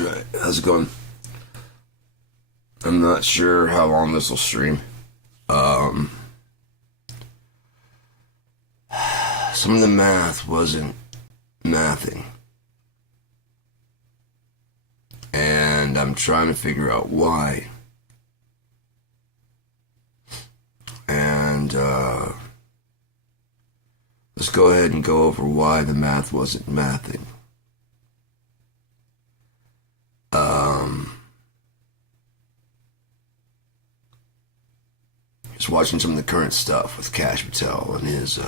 Alright, how's it going? I'm not sure how long this will stream. Some of the math wasn't mathing. And I'm trying to figure out why. And, let's go ahead and go over why the math wasn't mathing. Just watching some of the current stuff with Kash Patel and his,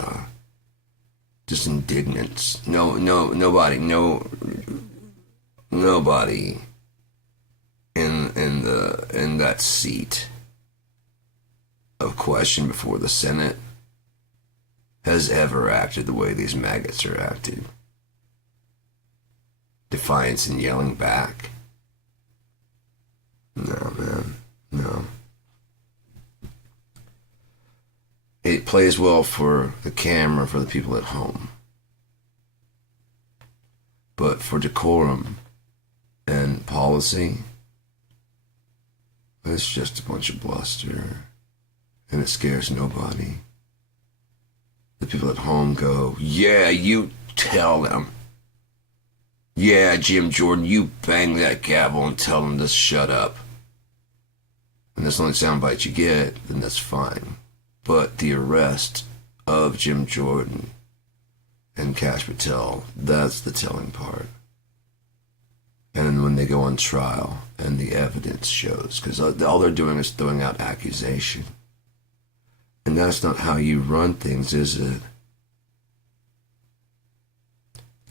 just indignance. Nobody in that seat of question before the Senate has ever acted the way these maggots are acting. Defiance and yelling back. No, man. No. It plays well for the camera, for the people at home. But for decorum and policy, it's just a bunch of bluster. And it scares nobody. The people at home go, yeah, you tell them. Yeah, Jim Jordan, you bang that gavel and tell them to shut up. And that's the only soundbite you get, then that's fine. But the arrest of Jim Jordan and Kash Patel, that's the telling part. And when they go on trial and the evidence shows, because all they're doing is throwing out accusation. And that's not how you run things, is it?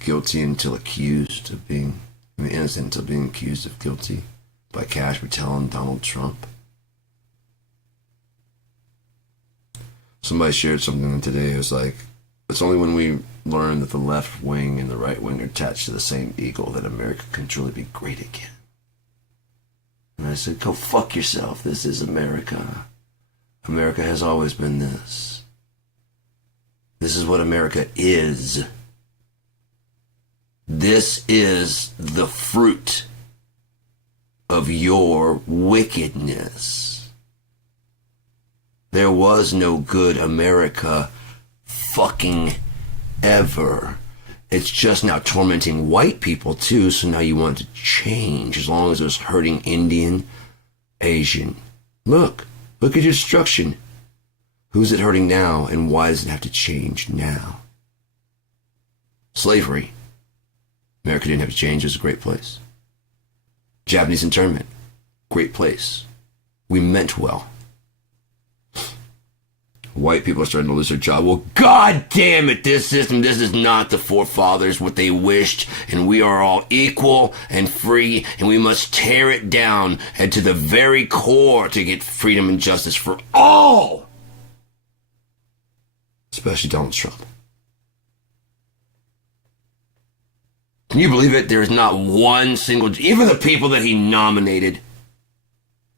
Guilty until accused of being, innocent until being accused of guilty by Kash Patel and Donald Trump. Somebody shared something today. It was like, it's only when we learn that the left wing and the right wing are attached to the same eagle that America can truly be great again. And I said, go fuck yourself. This is America. America has always been this. This is what America is. This is the fruit of your wickedness. There was no good America fucking ever. It's just now tormenting white people too, so now you want to change as long as it was hurting Indian, Asian. Look at your destruction. Who's it hurting now and why does it have to change now? Slavery. America didn't have to change, it was a great place. Japanese internment. Great place. We meant well. White people are starting to lose their job. Well, god damn it, this system, this is not the forefathers, what they wished, and we are all equal and free, and we must tear it down and to the very core to get freedom and justice for all. Especially Donald Trump. Can you believe it? There is not one single, even the people that he nominated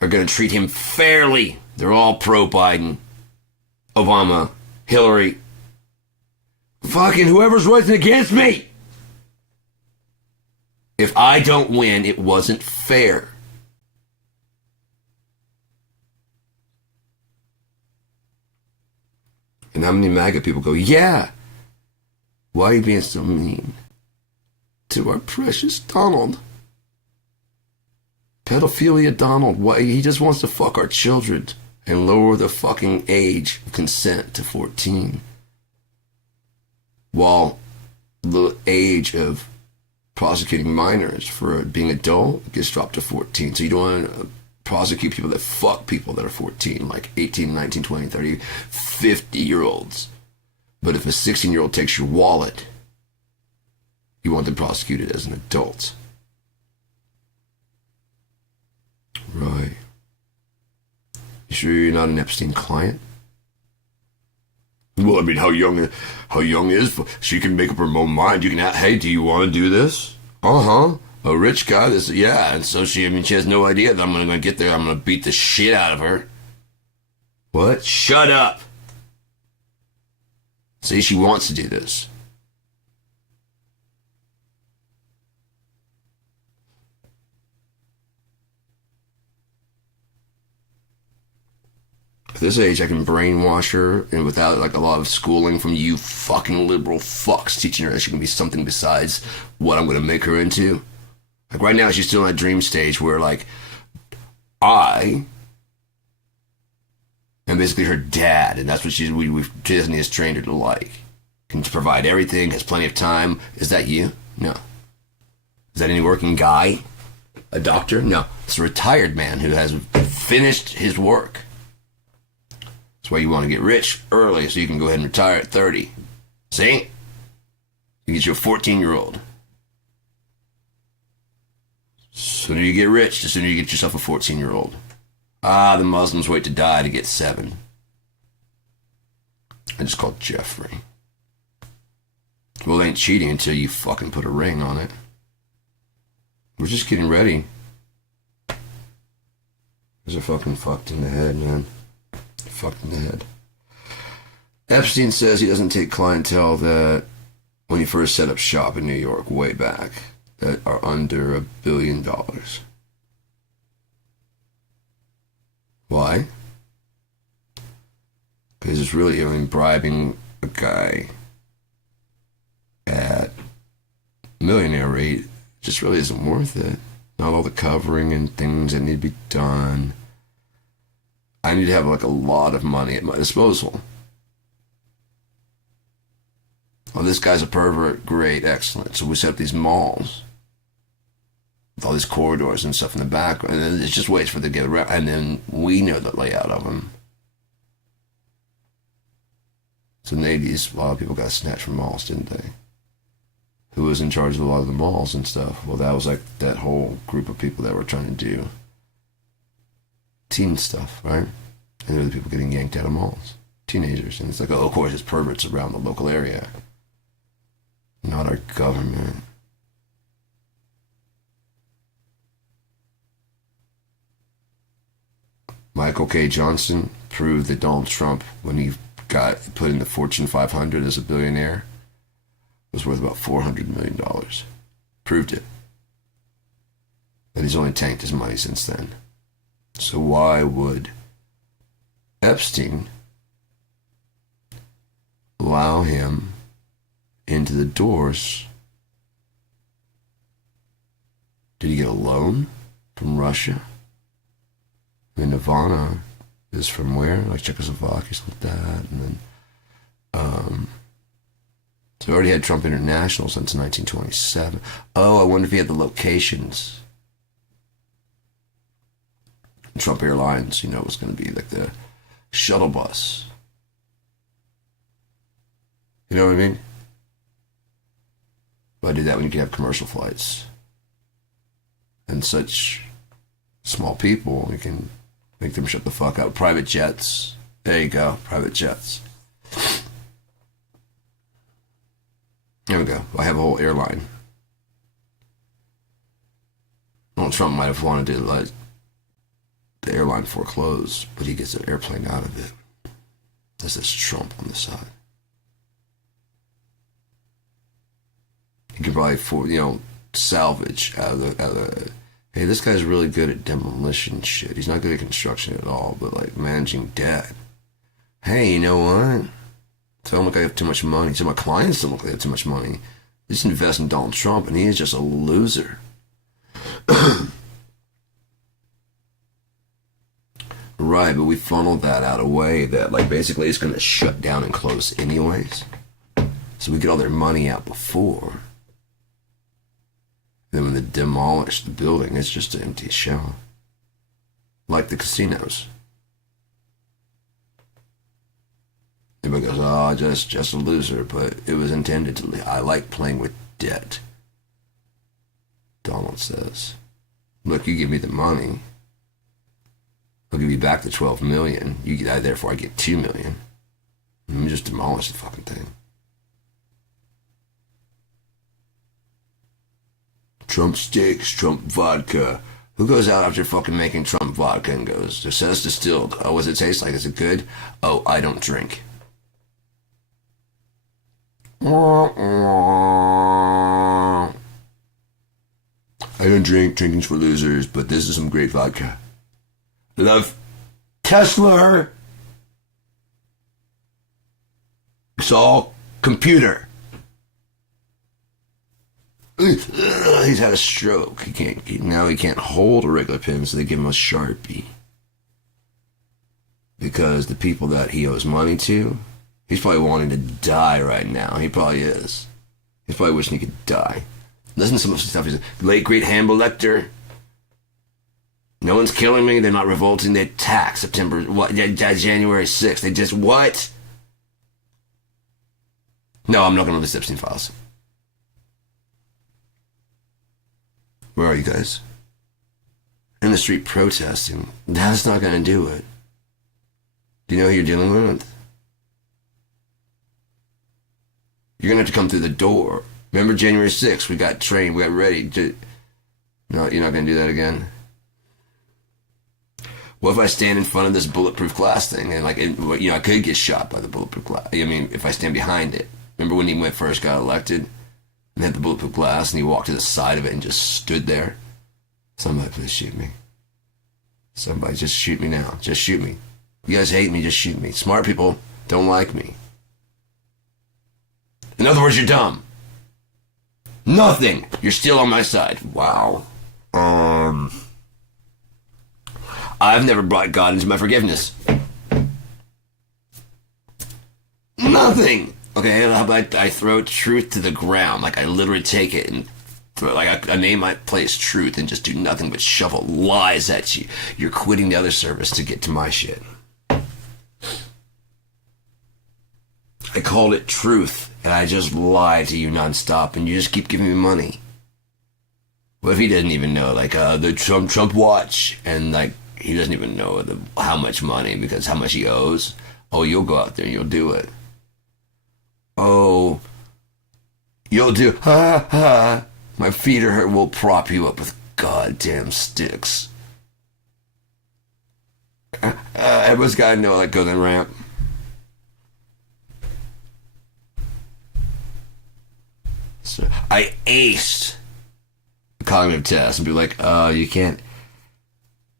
are going to treat him fairly. They're all pro-Biden. Obama, Hillary, fucking whoever's voting against me. If I don't win, it wasn't fair. And how many MAGA people go, yeah, why are you being so mean to our precious Donald? Pedophilia Donald, why he just wants to fuck our children. And lower the fucking age of consent to 14. While the age of prosecuting minors for being adult gets dropped to 14. So you don't want to prosecute people that fuck people that are 14, like 18, 19, 20, 30, 50-year-olds. But if a 16-year-old takes your wallet, you want them prosecuted as an adult. Right. You sure you're not an Epstein client? Well, I mean, how young is she can make up her own mind. You can ask, hey, do you want to do this? A rich guy. This, yeah. And so she has no idea that I'm going to get there. I'm going to beat the shit out of her. What? Shut up. See, she wants to do this. this age, I can brainwash her, and without like a lot of schooling from you fucking liberal fucks teaching her that she can be something besides what I'm going to make her into. Like right now, she's still in that dream stage where like I am basically her dad, and that's what Disney has trained her to like. Can provide everything, has plenty of time. Is that you? No. Is that any working guy? A doctor? No. It's a retired man who has finished his work. That's why you want to get rich early so you can go ahead and retire at 30. See? You get you a 14-year-old. The sooner you get rich, the sooner you get yourself a 14-year-old. The Muslims wait to die to get 7. I just called Jeffrey. Well, it ain't cheating until you fucking put a ring on it. We're just getting ready. Those are fucking fucked in the head, man. Fucked in the head. Epstein says he doesn't take clientele that, when he first set up shop in New York way back, that are under $1 billion. Why? Because it's really, bribing a guy at millionaire rate just really isn't worth it. Not all the covering and things that need to be done. I need to have like a lot of money at my disposal. Oh, this guy's a pervert. Great, excellent. So we set up these malls with all these corridors and stuff in the back, and then it just waits for them to get around, and then we know the layout of them. So in the 80s, a lot of people got snatched from malls, didn't they? Who was in charge of a lot of the malls and stuff? Well, that was like that whole group of people that were trying to do teen stuff, right? And they're the people getting yanked out of malls. Teenagers. And it's like, oh, of course, it's perverts around the local area. Not our government. Michael K. Johnson proved that Donald Trump, when he got put in the Fortune 500 as a billionaire, was worth about $400 million. Proved it. And he's only tanked his money since then. So why would Epstein allow him into the doors? Did he get a loan from Russia? I mean, Nirvana is from where? Like Czechoslovakia, something like that. And then, so we already had Trump International since 1927. Oh, I wonder if he had the locations. Trump Airlines, was going to be like the shuttle bus. You know what I mean? Why do that when you can have commercial flights? And such small people, you can make them shut the fuck up. Private jets. There you go, private jets. There we go. I have a whole airline. Donald Trump might have wanted to let the airline foreclose, but he gets an airplane out of it. That's this Trump on the side. He could probably salvage out of the hey, this guy's really good at demolition shit. He's not good at construction at all, but like managing debt. Hey, you know what? Tell him like I have too much money. So my clients don't look like they have too much money. They just invest in Donald Trump, and he is just a loser. Right, but we funneled that out a way that like basically it's going to shut down and close anyways. So we get all their money out before. Then when they demolish the building, it's just an empty shell. Like the casinos. Everybody goes, oh, just a loser, but it was intended to. I like playing with debt. Donald says, look, you give me the money. I'll give you back the $12 million. Therefore I get $2 million. Let me just demolish the fucking thing. Trump steaks, Trump vodka. Who goes out after fucking making Trump vodka and goes, it says distilled. Oh, what does it taste like? Is it good? Oh, I don't drink. I don't drink. Drinking's for losers, but this is some great vodka. Love Tesla. It's all computer. He's had a stroke. Now he can't hold a regular pen, so they give him a Sharpie. Because the people that he owes money to, he's probably wanting to die right now. He probably is. He's probably wishing he could die. Listen to some of the stuff he said. Late great Hannibal Lecter. No one's killing me. They're not revolting. They attack January 6th. They just what? No, I'm not going to list Epstein files. Where are you guys? In the street protesting. That's not going to do it. Do you know who you're dealing with? You're going to have to come through the door. Remember January 6th? We got trained. We got ready. No, you're not going to do that again? What if I stand in front of this bulletproof glass thing and I could get shot by the bulletproof glass. I mean, if I stand behind it. Remember when he first got elected and had the bulletproof glass and he walked to the side of it and just stood there? Somebody please shoot me. Somebody just shoot me now. Just shoot me. You guys hate me, just shoot me. Smart people don't like me. In other words, you're dumb. Nothing. You're still on my side. Wow. I've never brought God into my forgiveness. Nothing. Okay, how about I throw truth to the ground? Like I literally take it and throw it. Like I name my place truth and just do nothing but shovel lies at you. You're quitting the other service to get to my shit. I called it truth, and I just lie to you nonstop, and you just keep giving me money. What if he doesn't even know, the Trump watch, and he doesn't even know how much money, because how much he owes? Oh, you'll go out there and you'll do it. Oh, you'll do, ha, ha. My feet are hurt, we'll prop you up with goddamn sticks. Everyone's gotta know, go the ramp. So I aced the cognitive test and be like, you can't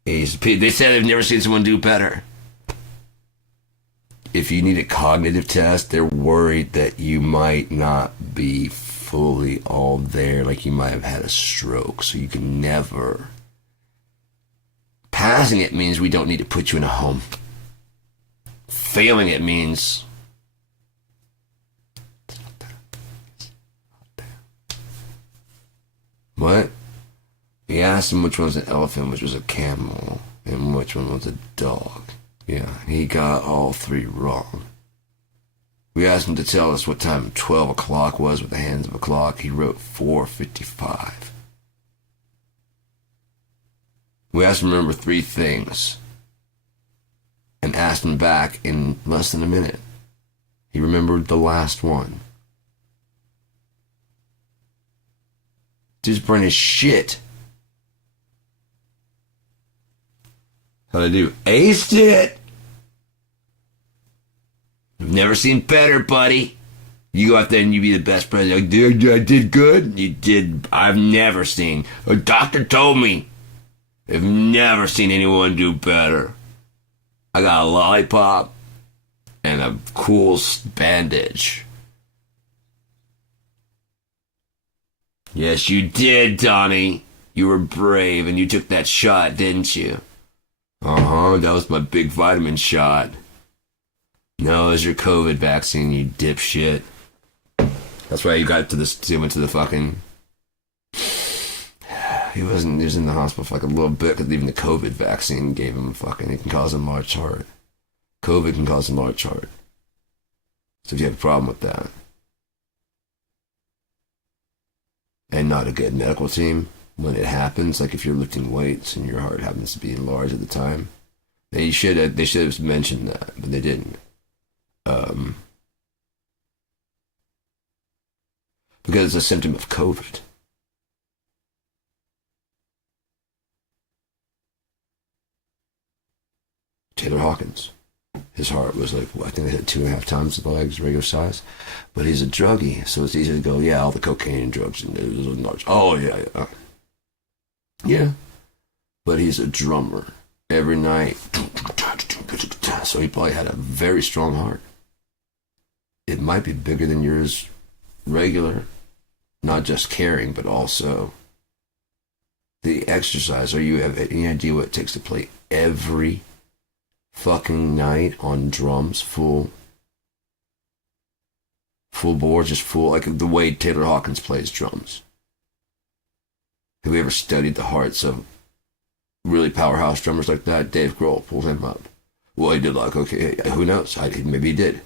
ace. They said they've never seen someone do better. If you need a cognitive test, they're worried that you might not be fully all there, like you might have had a stroke, so you can never. Passing it means we don't need to put you in a home. Failing it means what? He asked him which one was an elephant, which was a camel, and which one was a dog. Yeah, he got all three wrong. We asked him to tell us what time 12 o'clock was with the hands of a clock. He wrote 4:55. We asked him to remember three things and asked him back in less than a minute. He remembered the last one. Dude's brain is shit. How'd I do? Aced it! I've never seen better, buddy. You go out there and you be the best president. I did good? You did. I've never seen. A doctor told me. I've never seen anyone do better. I got a lollipop and a cool bandage. Yes, you did, Donnie. You were brave and you took that shot, didn't you? That was my big vitamin shot. No, it was your COVID vaccine, you dipshit. That's why you got to this. He went to the fucking. He was in the hospital for a little bit because even the COVID vaccine gave him it can cause enlarged heart. COVID can cause enlarged heart. So if you have a problem with that, and not a good medical team, when it happens, like if you're lifting weights and your heart happens to be enlarged at the time, they should have mentioned that, but they didn't. Because it's a symptom of COVID. Taylor Hawkins, his heart was I think they had 2.5 times the legs regular size, but he's a druggie, so it's easy to go, yeah, all the cocaine and drugs and it was large. Oh yeah. Yeah, but he's a drummer every night, so he probably had a very strong heart. it might be bigger than yours regular. Not just carrying, but also the exercise. Or you have any idea what it takes to play every fucking night on drums, full board, just full, like the way Taylor Hawkins plays drums. Have you ever studied the hearts of really powerhouse drummers like that? Dave Grohl, pull him up. Well, he did like, okay, who knows? Maybe he did.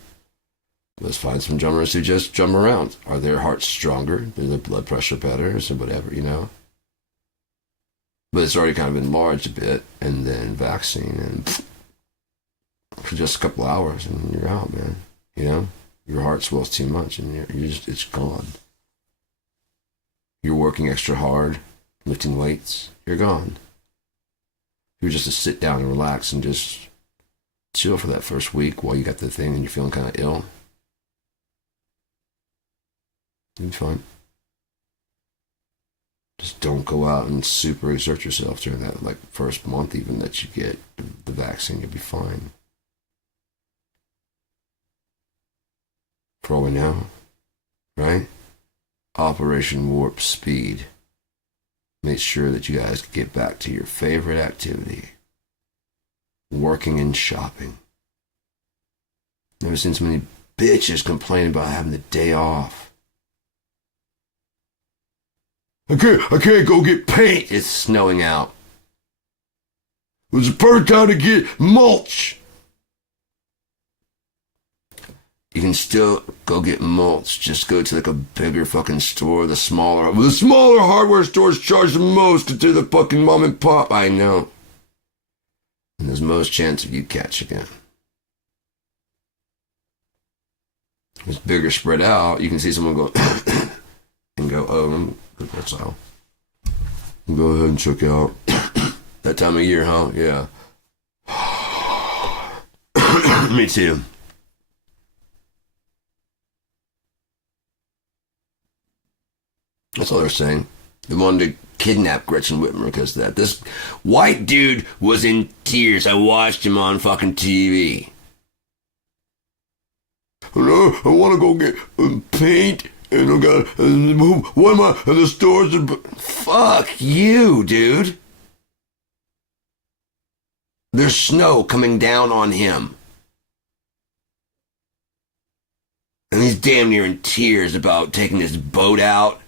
Let's find some drummers who just drum around. Are their hearts stronger? Is their blood pressure better? Or whatever, you know? But it's already kind of enlarged a bit, and then vaccine, and for just a couple hours, and you're out, man. You know? Your heart swells too much, and you're just, it's gone. You're working extra hard, lifting weights, you're gone. You're just to sit down and relax and just chill for that first week while you got the thing and you're feeling kind of ill. You'll be fine. Just don't go out and super exert yourself during that like first month even that you get the vaccine. You'll be fine. For all we know, right? Operation Warp Speed. Make sure that you guys get back to your favorite activity. Working and shopping. Never seen so many bitches complaining about having the day off. I can't go get paint. It's snowing out. It was the perfect time to get mulch. You can still go get mulch. Just go to like a bigger fucking store. The smaller hardware stores charge the most to do the fucking mom and pop. I know. And there's most chance of you catch again. If it's bigger spread out, you can see someone go and go, oh, that's all. Go ahead and check out. That time of year, huh? Yeah. Me too. That's all they're saying. They wanted to kidnap Gretchen Whitmer because of that. This white dude was in tears. I watched him on fucking TV. Hello, I want to go get paint, and I got one of the stores. Fuck you, dude. There's snow coming down on him. And he's damn near in tears about taking his boat out,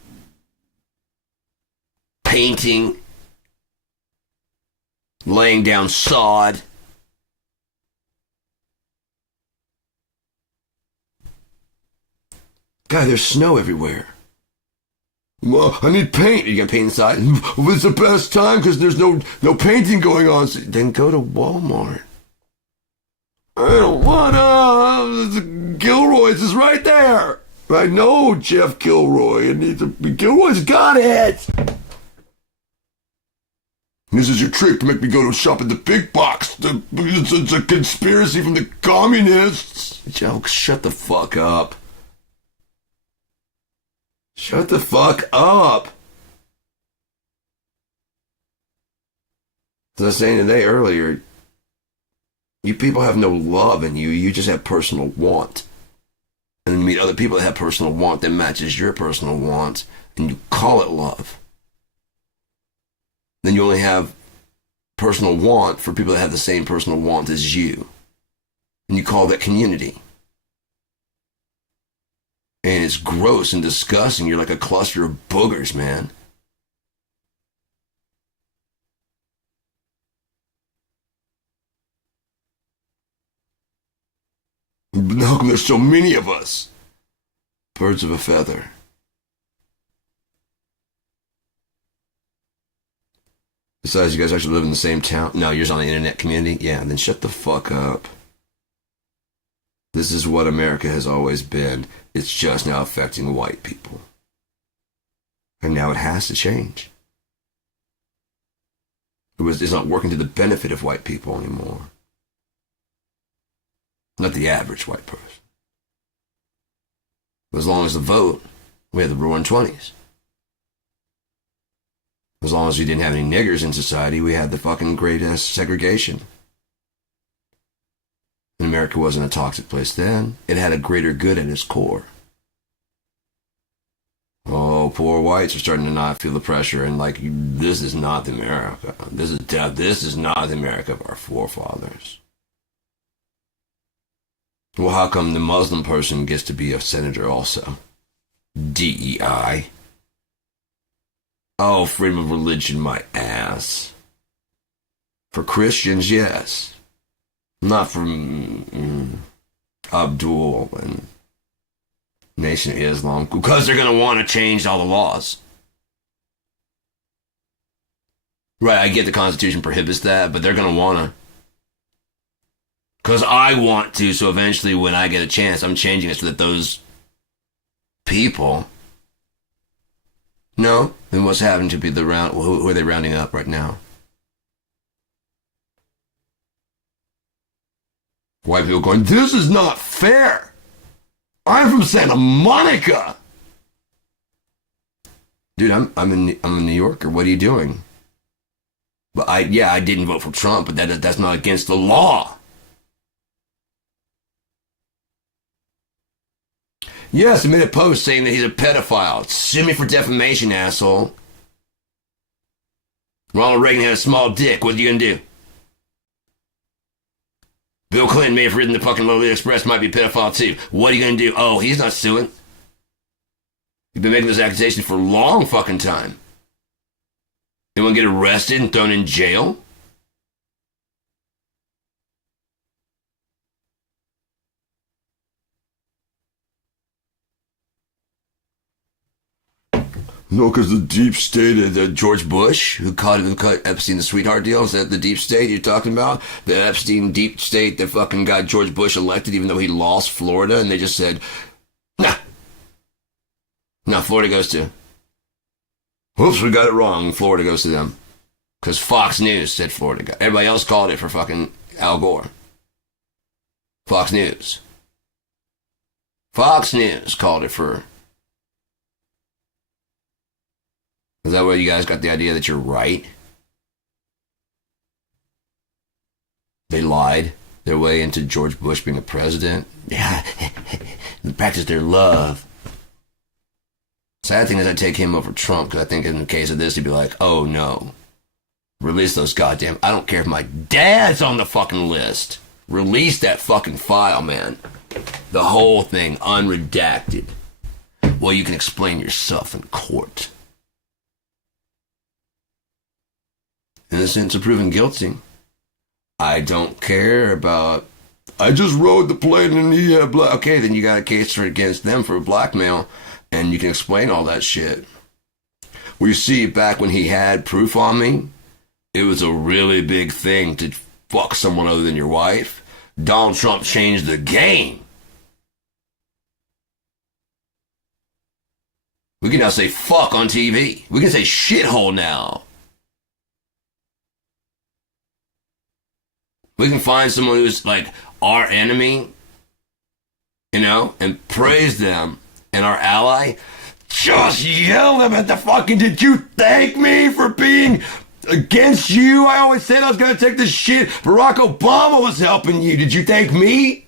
painting, laying down sod. God, there's snow everywhere. Well, I need paint. You got paint inside? It's the best time because there's no painting going on. So then go to Walmart. I don't wanna. Gilroy's is right there. I know Jeff Gilroy. It needs to be. Gilroy's got it. This is your trick to make me go to shop at the big box. It's a conspiracy from the communists. Joe, shut the fuck up. Shut the fuck up. As I was saying today earlier, you people have no love in you. You just have personal want. And then you meet other people that have personal want that matches your personal want, and you call it love. Then you only have personal want for people that have the same personal want as you. And you call that community. And it's gross and disgusting. You're like a cluster of boogers, man. How come there's so many of us? Birds of a feather. Besides, you guys actually live in the same town? No, you're just on the internet community? Yeah, then shut the fuck up. This is what America has always been. It's just now affecting white people. And now it has to change. It's not working to the benefit of white people anymore. Not the average white person. But as long as the vote, we had the roaring 20s. As long as we didn't have any niggers in society, we had the fucking great segregation. In America wasn't a toxic place then. It had a greater good at its core. Oh, poor whites are starting to not feel the pressure and like, this is not the America. This is death. This is not the America of our forefathers. Well, how come the Muslim person gets to be a senator also? DEI. Oh, freedom of religion, my ass. For Christians, yes. Not for Abdul and Nation of Islam, because they're going to want to change all the laws. Right, I get the Constitution prohibits that, but they're going to want to. Because I want to, so eventually when I get a chance, I'm changing it so that those people... No? Then what's happening to be the round... Who are they rounding up right now? White people going, this is not fair! I'm from Santa Monica! Dude, I'm a New Yorker. What are you doing? But I didn't vote for Trump, but that's not against the law. Yes, I made a post saying that he's a pedophile. Sue me for defamation, asshole. Ronald Reagan had a small dick. What are you gonna do? Bill Clinton may have written the fucking Lolita Express, might be a pedophile too. What are you gonna do? Oh, he's not suing. You've been making those accusations for a long fucking time. Anyone get arrested and thrown in jail? No, because the deep state, George Bush, who cut Epstein the sweetheart deal, is that the deep state you're talking about? The Epstein deep state that fucking got George Bush elected even though he lost Florida, and they just said, nah. Now Florida goes to... Oops, we got it wrong. Florida goes to them. Because Fox News said Florida got... Everybody else called it for fucking Al Gore. Fox News. Fox News called it for... Is that where you guys got the idea that you're right? They lied their way into George Bush being a president. Yeah, they practice their love. Sad thing is I take him over Trump, because I think in the case of this, he'd be like, oh no. Release those goddamn... I don't care if my dad's on the fucking list. Release that fucking file, man. The whole thing, unredacted. Well, you can explain yourself in court. Innocent until proven guilty. I don't care about... I just rode the plane and he had black... Okay, then you got a case against them for blackmail, and you can explain all that shit. Well, you see, back when he had proof on me, it was a really big thing to fuck someone other than your wife. Donald Trump changed the game. We can now say fuck on TV. We can say shithole now. We can find someone who's like our enemy, you know, and praise them, and our ally, just yell them at the fucking, did you thank me for being against you? I always said I was going to take this shit. Barack Obama was helping you. Did you thank me?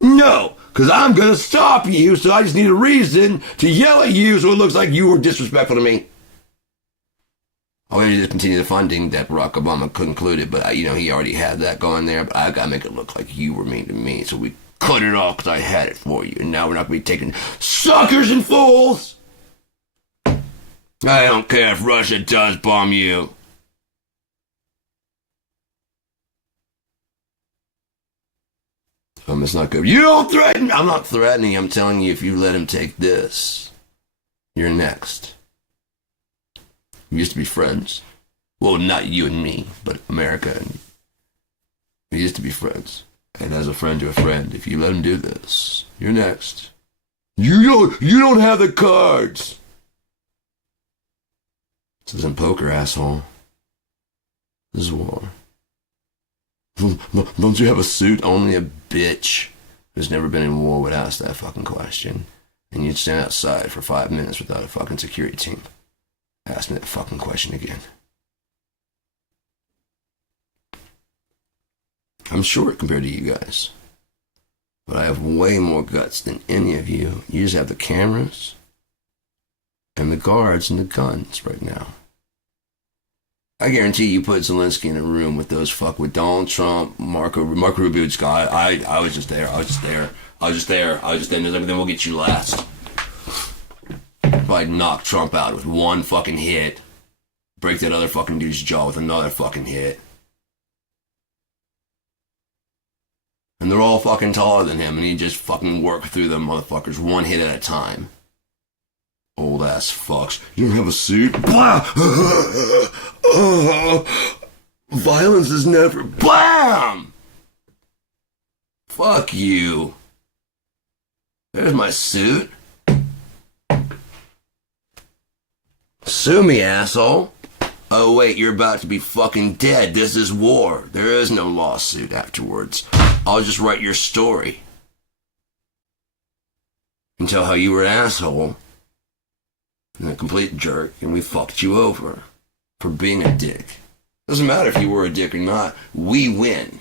No, because I'm going to stop you, so I just need a reason to yell at you so it looks like you were disrespectful to me. I wanted to continue the funding that Barack Obama concluded, but he already had that going there. But I gotta make it look like you were mean to me, so we cut it off because I had it for you, and now we're not gonna be taking suckers and fools. I don't care if Russia does bomb you. It's not good. You don't threaten. I'm not threatening. I'm telling you, if you let him take this, you're next. We used to be friends. Well, not you and me, but America. And we used to be friends. And as a friend to a friend, if you let him do this, you're next. You don't have the cards. This isn't poker, asshole. This is war. Don't you have a suit? Only a bitch who's never been in war would ask that fucking question. And you'd stand outside for 5 minutes without a fucking security team. Ask me that fucking question again. I'm short compared to you guys. But I have way more guts than any of you. You just have the cameras and the guards and the guns right now. I guarantee you put Zelensky in a room with those with Donald Trump, Marco Rubio, Scott. I was just there. And everything will get you last. Probably knock Trump out with one fucking hit. Break that other fucking dude's jaw with another fucking hit. And they're all fucking taller than him, and he just fucking work through them motherfuckers one hit at a time. Old ass fucks. You don't have a suit? Violence is never. Blam! Fuck you. There's my suit. Sue me, asshole. Oh wait, you're about to be fucking dead. This is war. There is no lawsuit afterwards. I'll just write your story. And tell how you were an asshole and a complete jerk, and we fucked you over for being a dick. Doesn't matter if you were a dick or not. We win.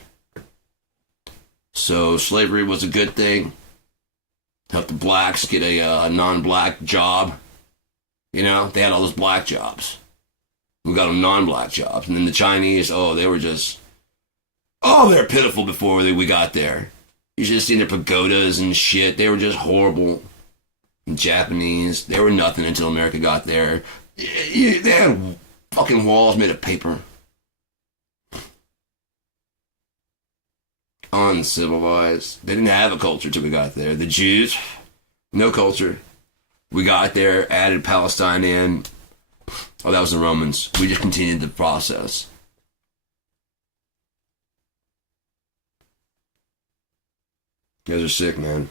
So slavery was a good thing. Helped the blacks get a non-black job. You know, they had all those black jobs. We got them non-black jobs. And then the Chinese, they were just... they're pitiful before we got there. You should have seen their pagodas and shit. They were just horrible. And Japanese, they were nothing until America got there. They had fucking walls made of paper. Uncivilized. They didn't have a culture till we got there. The Jews, no culture. We got there, added Palestine in. Oh, that was the Romans. We just continued the process. You guys are sick, man.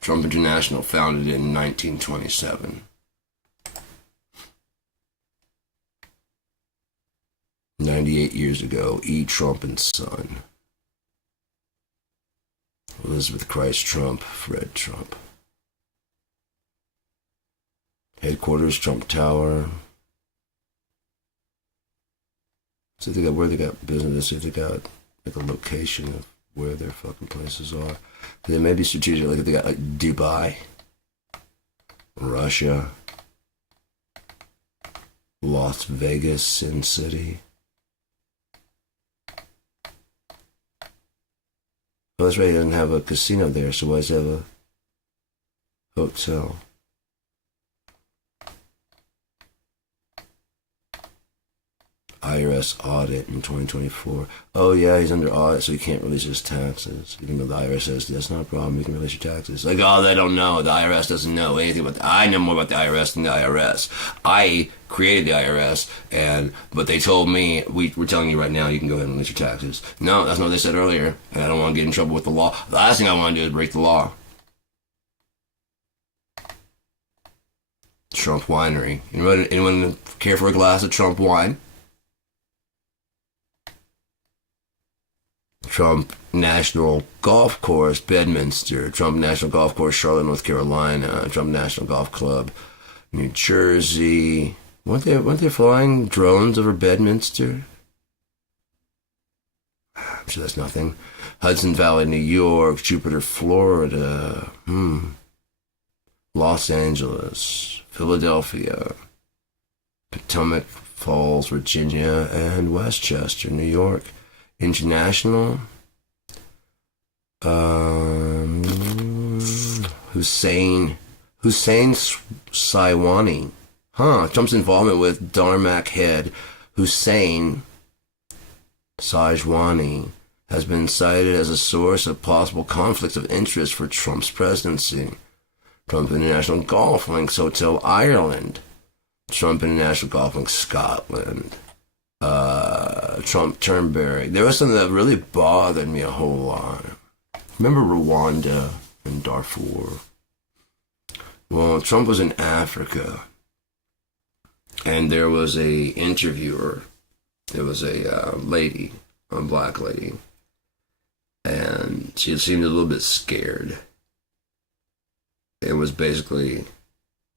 Trump International, founded in 1927. 98 years ago, E. Trump and Son. Elizabeth Christ Trump, Fred Trump. Headquarters, Trump Tower. See if they got where they got business, if they got like a location of where their fucking places are. They may be strategic, like if they got like Dubai, Russia, Las Vegas, Sin City. Oh, that's right, he doesn't have a casino there, so why does he have a hotel? IRS audit in 2024. Oh yeah, he's under audit, so he can't release his taxes. Even though the IRS says that's not a problem, you can release your taxes. Like, they don't know. The IRS doesn't know anything about I know more about the IRS than the IRS. I created the IRS, but they told me, we're telling you right now, you can go ahead and release your taxes. No, that's not what they said earlier, and I don't want to get in trouble with the law. The last thing I want to do is break the law. Trump Winery. Anyone care for a glass of Trump wine? Trump National Golf Course, Bedminster. Trump National Golf Course, Charlotte, North Carolina. Trump National Golf Club, New Jersey. Weren't they flying drones over Bedminster? I'm sure that's nothing. Hudson Valley, New York. Jupiter, Florida. Los Angeles. Philadelphia. Potomac Falls, Virginia. And Westchester, New York. International. Hussein Saiwani. Trump's involvement with Dharmak head Hussein Sajwani has been cited as a source of possible conflicts of interest for Trump's presidency. Trump International Golf Links Hotel Ireland. Trump International Golf Links Scotland. Trump Turnberry. There was something that really bothered me a whole lot. Remember Rwanda and Darfur? Well, Trump was in Africa, and there was a interviewer. There was a lady, a black lady, and she seemed a little bit scared. It was basically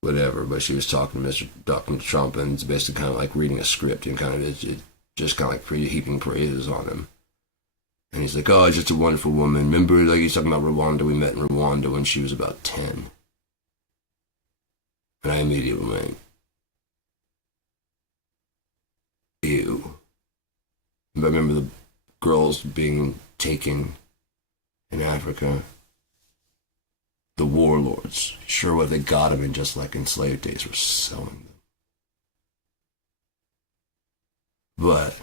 whatever. But she was talking to Dr. Trump, and it's basically kind of like reading a script and kind of just kind of like heaping praises on him. And he's like, oh, just a wonderful woman. Remember, like he's talking about Rwanda. We met in Rwanda when she was about 10. And I immediately went, ew. I remember the girls being taken in Africa. The warlords, sure what they got them in, just like in slave days, were selling them. But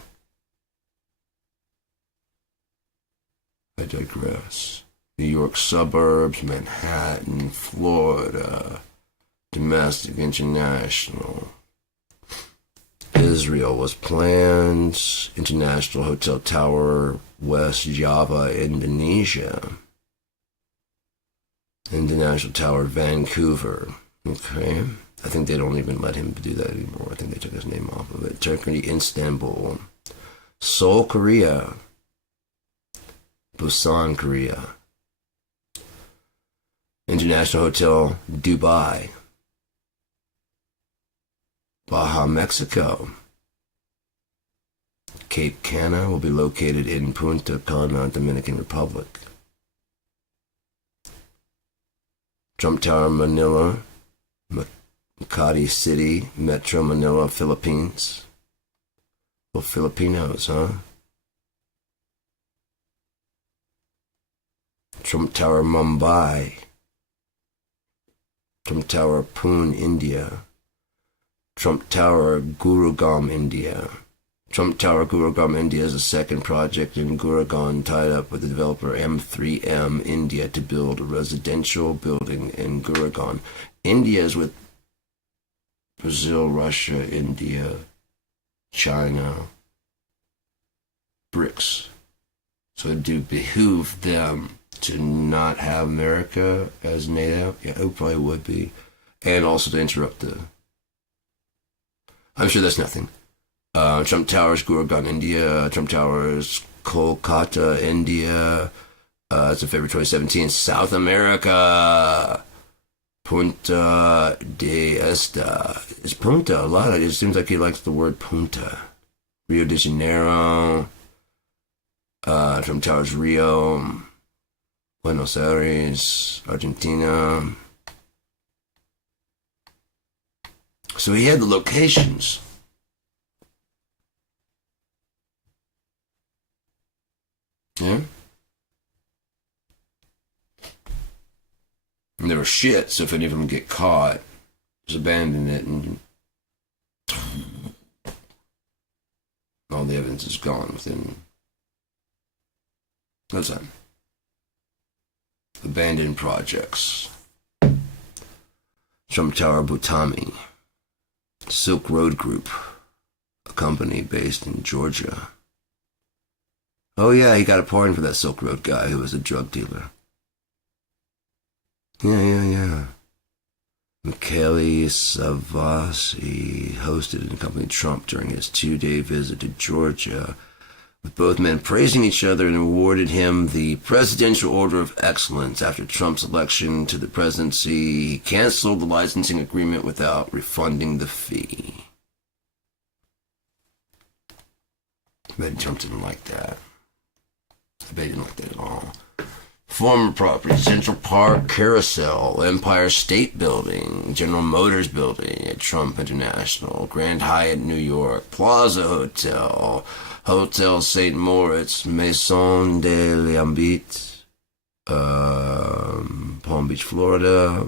I digress. New York suburbs, Manhattan, Florida, domestic, international. Israel was planned. International Hotel Tower, West Java, Indonesia. International Tower, Vancouver. Okay. I think they don't even let him do that anymore. I think they took his name off of it. Turkey, Istanbul. Seoul, Korea. Busan, Korea. International Hotel, Dubai. Baja, Mexico. Cape Cana will be located in Punta Cana, Dominican Republic. Trump Tower, Manila. Makati City, Metro Manila, Philippines. Well, Filipinos, huh? Trump Tower, Mumbai. Trump Tower, Pune, India. Trump Tower, Gurugram, India. Trump Tower, Gurugram, India is a second project in Gurugram tied up with the developer M3M India to build a residential building in Gurugram. India is with Brazil, Russia, India, China, BRICS. So it do behoove them to not have America as NATO. Yeah, it probably would be. And also to interrupt the... I'm sure that's nothing. Trump Towers, Gurugram, India. Trump Towers, Kolkata, India. It's in February 2017. South America. Punta de Esta. It's Punta. A lot of it seems like he likes the word Punta. Rio de Janeiro. Trump Towers, Rio. Buenos Aires, Argentina. So he had the locations. Yeah? And they were shit, so if any of them get caught, just abandon it and all the evidence is gone within no time. Abandoned projects. Trump Tower, Butami. Silk Road Group, a company based in Georgia. Oh yeah, he got a pardon for that Silk Road guy who was a drug dealer. Yeah. Mikhail Savasi hosted and accompanied Trump during his 2-day visit to Georgia, with both men praising each other and awarded him the Presidential Order of Excellence. After Trump's election to the presidency, he canceled the licensing agreement without refunding the fee. I bet Trump didn't like that. I bet he didn't like that at all. Former property, Central Park, Carousel, Empire State Building, General Motors Building at Trump International, Grand Hyatt, New York, Plaza Hotel, Hotel St. Moritz, Maison de l'Ambit, Palm Beach, Florida,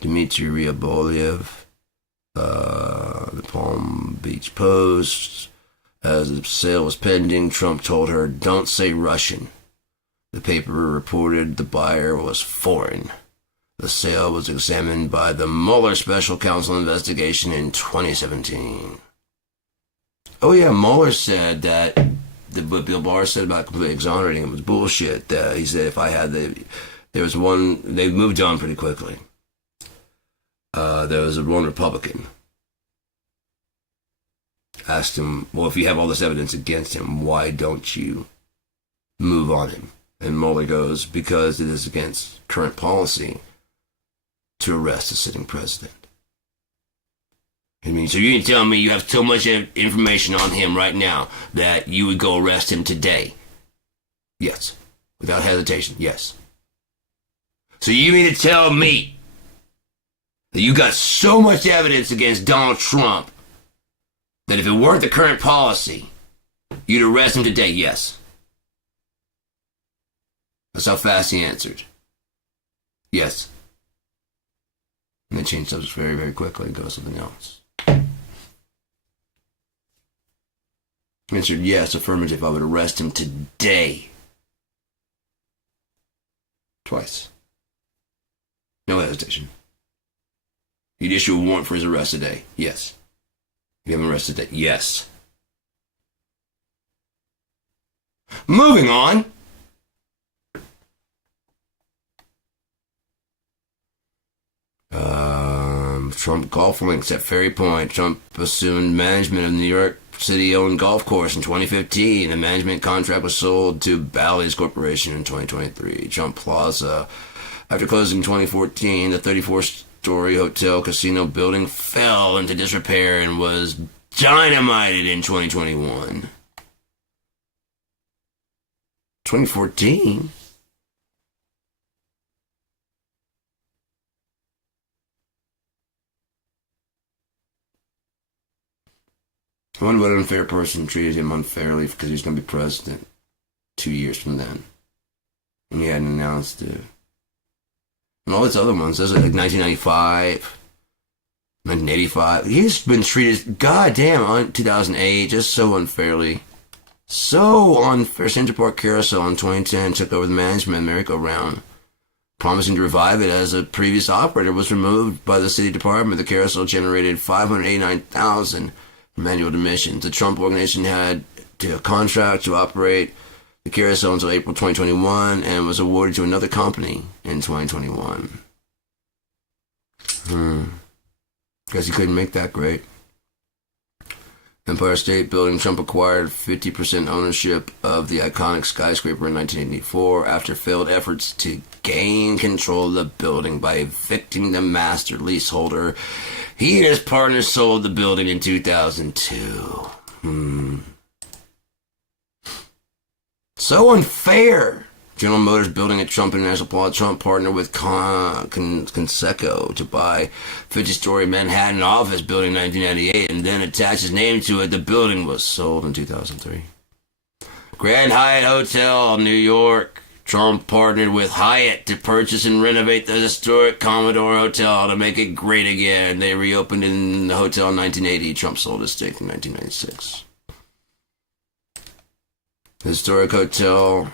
Dmitry Ryabolyev, the Palm Beach Post. As the sale was pending, Trump told her, "Don't say Russian." The paper reported the buyer was foreign. The sale was examined by the Mueller Special Counsel investigation in 2017. Oh yeah, Mueller said that what Bill Barr said about completely exonerating him was bullshit. He said if I had there was one, they moved on pretty quickly. There was one Republican asked him, well, if you have all this evidence against him, why don't you move on him? And Mueller goes, because it is against current policy to arrest a sitting president. I mean, so you tell me you have so much information on him right now that you would go arrest him today? Yes. Without hesitation, yes. So you mean to tell me that you got so much evidence against Donald Trump that if it weren't the current policy, you'd arrest him today? Yes. That's how fast he answered. Yes. And then changed subjects very, very quickly and goes something else. He answered yes, affirmative. I would arrest him today. Twice. No hesitation. You'd issue a warrant for his arrest today? Yes. You have him arrested today? Yes. Moving on. Trump golf links at Ferry Point. Trump assumed management of the New York City-owned golf course in 2015. The management contract was sold to Bally's Corporation in 2023. Trump Plaza. After closing in 2014, the 34-story hotel casino building fell into disrepair and was dynamited in 2021. 2014? I wonder what unfair person treated him unfairly because he's going to be president 2 years from then. And he hadn't announced it. And all these other ones, those are like 1995, 1985. He's been treated, goddamn, on 2008, just so unfairly. So unfair. Central Park Carousel in 2010 took over the management merry-go-round, promising to revive it as a previous operator was removed by the city department. The carousel generated $589,000 from annual admissions. The Trump organization had a contract to operate the carousel until April 2021 and was awarded to another company in 2021. Guess he couldn't make that great. Empire State Building. Trump acquired 50% ownership of the iconic skyscraper in 1984 after failed efforts to gain control of the building by evicting the master leaseholder. He and his partner sold the building in 2002. So unfair. General Motors building at Trump International Plaza. Trump partnered with Conseco to buy 50-story Manhattan office building in 1998 and then attached his name to it. The building was sold in 2003. Grand Hyatt Hotel, New York. Trump partnered with Hyatt to purchase and renovate the historic Commodore Hotel to make it great again. They reopened in the hotel in 1980. Trump sold his stake in 1996. The historic hotel,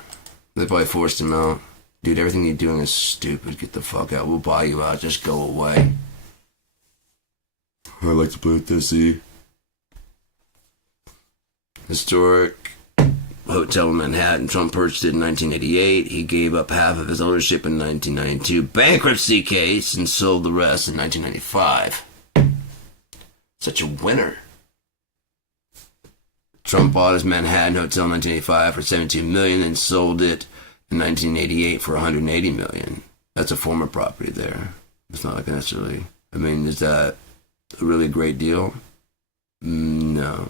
they probably forced him out. Dude, everything you're doing is stupid. Get the fuck out. We'll buy you out. Just go away. I like to play with this, see? Historic hotel in Manhattan. Trump purchased it in 1988. He gave up half of his ownership in 1992. Bankruptcy case and sold the rest in 1995. Such a winner. Trump bought his Manhattan hotel in 1985 for $17 million and sold it in 1988 for $180 million. That's a former property there. It's not like necessarily. I mean, is that a really great deal? No.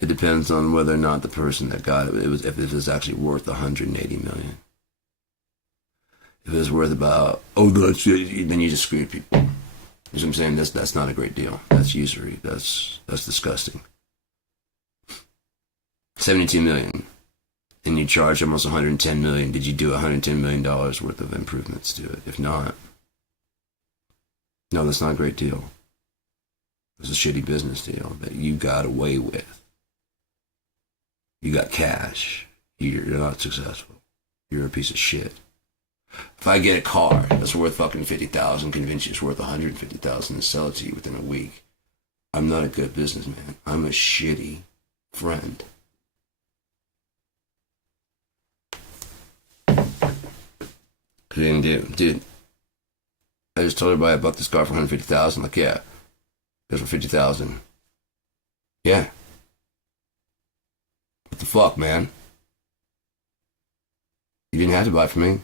It depends on whether or not the person that got it, if it was actually worth $180 million. If it was worth about, then you just screwed people. You know what I'm saying? That's not a great deal. That's usury. That's disgusting. $72 million. And you charge almost $110 million. Did you do $110 million worth of improvements to it? If not, no, that's not a great deal. It's a shitty business deal that you got away with. You got cash. You're not successful. You're a piece of shit. If I get a car that's worth fucking $50,000, convince you it's worth $150,000 and sell it to you within a week, I'm not a good businessman. I'm a shitty friend. Dude, I just told everybody I bought this car for $150,000. Like, yeah, it was for $50,000. Yeah. What the fuck, man? You didn't have to buy it from me.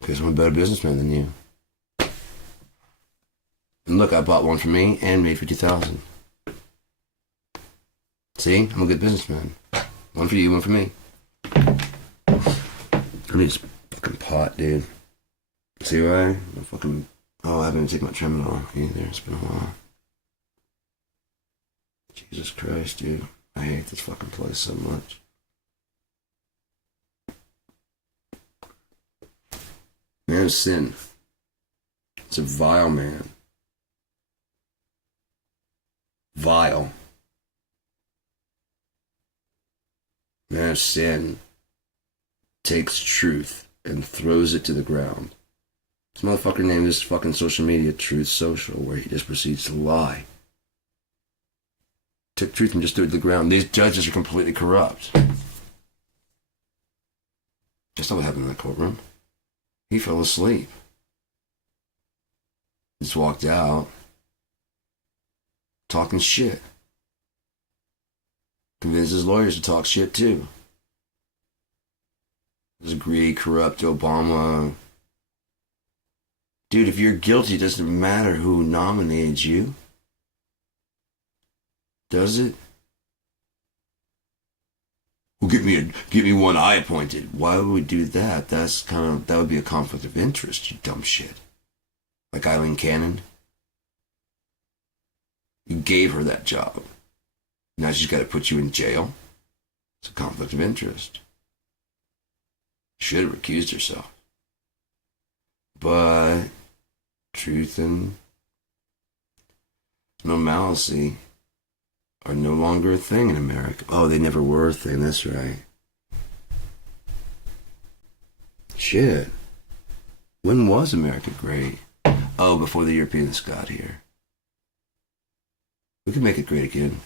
Because I'm a better businessman than you. look, I bought one for me and made 50,000. See, I'm a good businessman. One for you, one for me. I need this fucking pot, dude. See why? I'm fucking. Oh, I haven't even taken my Tramadol either. It's been a while. Jesus Christ, dude. I hate this fucking place so much. Man of sin. It's a vile man. Vile. Man of sin takes truth and throws it to the ground. This motherfucker named his fucking social media Truth Social, where he just proceeds to lie. Took truth and just threw it to the ground. These judges are completely corrupt. That's not what happened in the courtroom. He fell asleep. Just walked out, talking shit. Convinced his lawyers to talk shit too. This greedy, corrupt Obama. Dude, if you're guilty, it doesn't matter who nominated you. Does it? Well, get me one I appointed. Why would we do that? That would be a conflict of interest, you dumb shit. Like Eileen Cannon. You gave her that job. Now she's got to put you in jail. It's a conflict of interest. Should have recused herself. But truth and normalcy are no longer a thing in America. Oh, they never were a thing, that's right. Shit. When was America great? Oh, before the Europeans got here. We can make it great again.